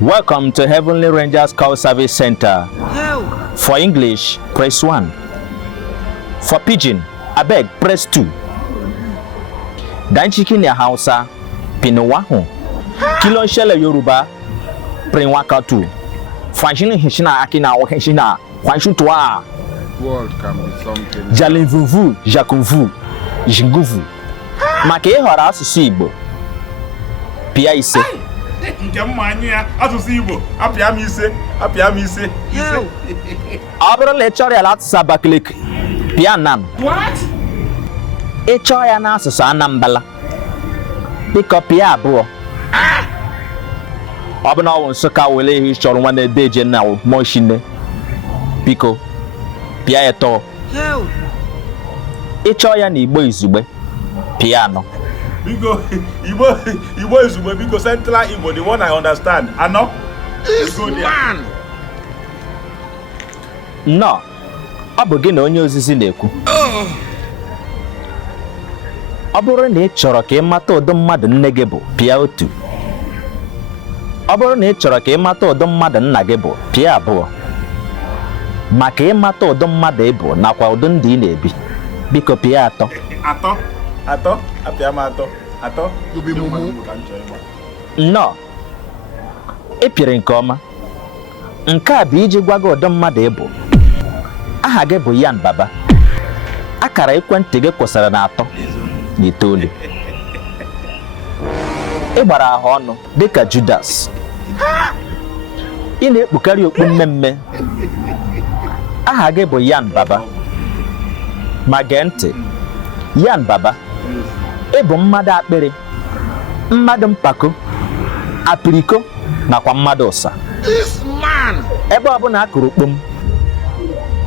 Welcome to Heavenly Rangers Call Service Center. For English, press 1. For Pidgin, abeg, press 2. Dan chicken ya Hausa, pinowahu. Kilo shele Yoruba, prinwaka 2. Fanshini hishina akina wakishina, fanshu toa. World can be something. Jalinvuvu, jakunvu, jinguvu. Make hora asụsụ Igbo. Pia ise. Nke mmanya asụsụ Igbo, apịa m ise. Ọ bụrụ na ị chọrọ ya n'asụsụ Abakaliki, pịa nam. What? Ị chọọ ya n'asụsụ Anambra, biko pịa abụọ. Ọ bụ na ọ bụ Nsụka wele ihe chọrọ nwa na-edeje na moshine, biko pịa ya tọọ. Ị chọọ ya n'Igbo izugbe, pịa anọ. Biko Igbo izugbe, biko Central Igbo, the one I understand. Ano? This man. No, ọ bụ gị na onye ozizi na-ekwu. Ọ bụrụ na ị chọrọ ka ị mata ụdị mmadụ nne gị bụ, pịa otu. Ọ bụrụ na ị chọrọ ka ị mata ụdị mmadụ nna gị bụ, pịa abụọ. Maka ịmata ụdị mmadụ ị bụ nakwa ụdị ndụ ị na-ebi, biko pịa atọ. Atọ, apịa m atọ. Nnọọ, ị pịrị nke ọma. Nke a bụ iji gwa gị ụdị mmadụ ị bụ. Aha gị bụ Yan Baba. Akara ekwentị gị kwụsịrị na 3 na 9. Ị gbara ahụ ọnụ dịka Judas. Ị na-ekpukarị okpu mmemme. Aha gị bụ Yan Baba. Ma gee ntị, Yan Baba, ị bụ mmadụ akpịrị, mmadụ mpako, apiriko nakwa mmadụ ụsa. This man. Ebe ọbụla akụrụ kpom,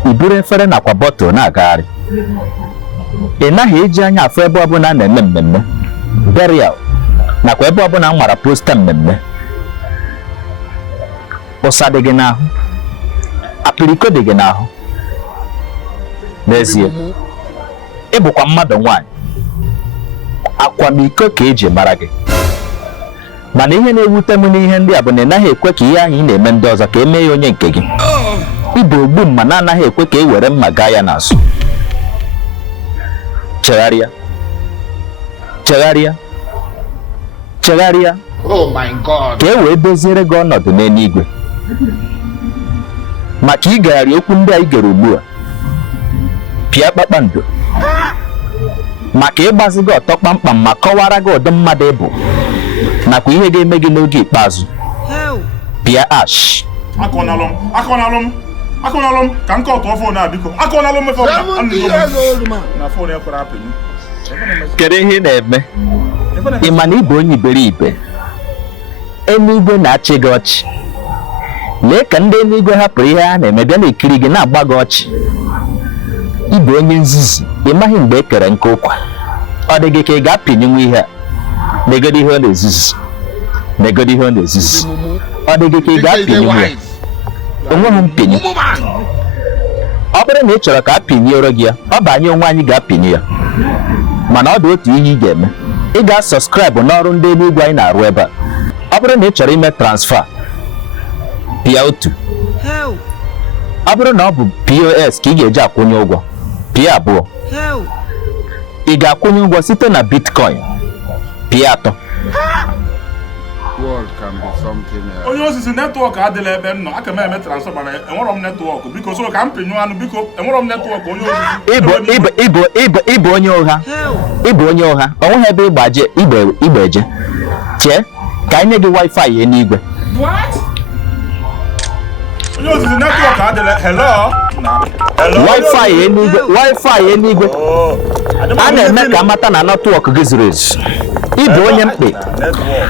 i buru efere nakwa bọtụlụ na-agagharị. Ị naghị eji anya afọ ebe ọbụla na-eme mmemme, burial, nakwa ebe ọbụla nwara posta mmemme. Ụsa dị gị n'ahụ, apiriko dị gị n'ahụ. N'ezie, ị bụkwa mmadụ nwanyị. Akwamiko ka eji mara gị. Mana ihe na-ewute m n'ihe ndị a bụ na ị naghị ekwe ka ihe ahụ ị na-eme ndị ọzọ ka e mee ya onye nke gị. Ị bụ ogbu mma na anaghị ekwe ka e were mma gaa ya n'azụ. Chegharịa. Oh my God. Ka e wee doziere gị ọnọdụ n'eluigwe. Maka ịgagharị okwu ndị a ị gere ugbu a, pịa kpakpando. Maka ịgbazi gị ọtọ kpamkpam ma kọwara gị ụdị mmadụ ị bụ nakwa ihe ga-eme gị n'oge ikpeazụ, pịa ash. Akọnalụ m ka nke ọtọ fon a, biko. Akọnalụ m efe na fon ekwere apịnụ. Kedu ihe ị na-eme? Ị ma na ị bụ onye iberibe. Eluigwe na-achị gị ọchị. Lee ka ndị eluigwe hapụrụ ihe ha na-eme bịa na-ekiri gị na-agba gị ọchị. Ị bụ onye nzuzu, ị maghị mgbe e kere nke ụkwa. Ọ dị gị ka ị ga-apịnyenwu ihe a. Negodi ihe ọ na-ezuzu. Ọ dị gị ka ị ga-apịnyenwu ya. Onweghị mpịnye. Ọ bụrụ na ị chọrọ ka a pịnyere gị ya, ọ bụ anyị onwe anyị ga-apịnye ya. Mana ọ dị otu ihe ị ga-eme. Ị ga-asọskraịbụ n'ọrụ ndị eluigwe anyị na-arụ ebe a. Ọ bụrụ na ị chọrọ ime transfa, pịa otu. Ọ bụrụ na ọ bụ POS ka ị ga-eji akwụnye ụgwọ, pịa abụọ. Ị ga-akwụnye ụgwọ site na Bitcoin, pịa atọ. World can be something else. Onye osisi netwọk adịla ebe m nọ. Aka m eme transfer mana enwerọ m netwọk, biko. So ka m pịnyụ anụ, biko. Enwerọ m netwọk, onye osisi. Ị bụ onye ụgha. O nweghị ebe igbe eje. Chee ka anyị nye gị wifi ya n'igwe. Onye osisi netwọk adịla. Hello. Wifi ya n'igwe. A na-eme ka amata na netwọk gị zuru ezu. Ị bụ onye mkpe.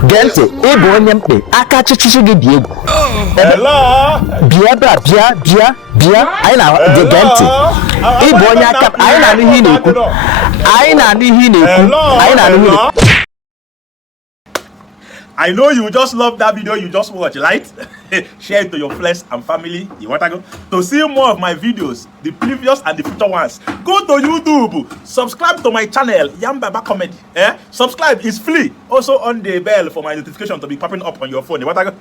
Gee ntị, ị bụ onye mkpe. Aka chịchịchị gị dị egwu. Bịa ebe a, bịa. Anyị na-gee ntị. Ị bụ onye aka, anyị na-anụ ihe ị na-ekwu. I know you just love that video you just watched, right? Share it to your friends and family. You want to go? To see more of my videos, the previous and the future ones, go to YouTube. Subscribe to my channel, Yambaba Comedy. Subscribe is free. Also on the bell for my notification to be popping up on your phone. You want to go?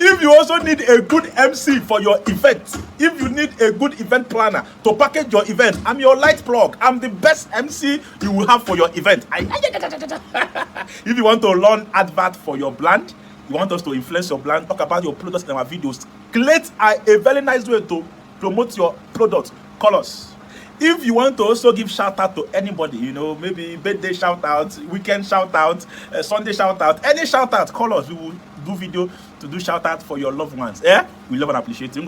If you also need a good MC for your event, if you need a good event planner to package your event, I'm your light plug. I'm the best MC you will have for your event. If you want to learn advert for your brand, you want us to influence your brand, talk about your products in our videos, create a very nice way to promote your product, call us. If you want to also give shout out to anybody, you know, maybe birthday shout out, weekend shout out, Sunday shout out, any shout out, call us. We will do video to do shout out for your loved ones. We love and appreciate you.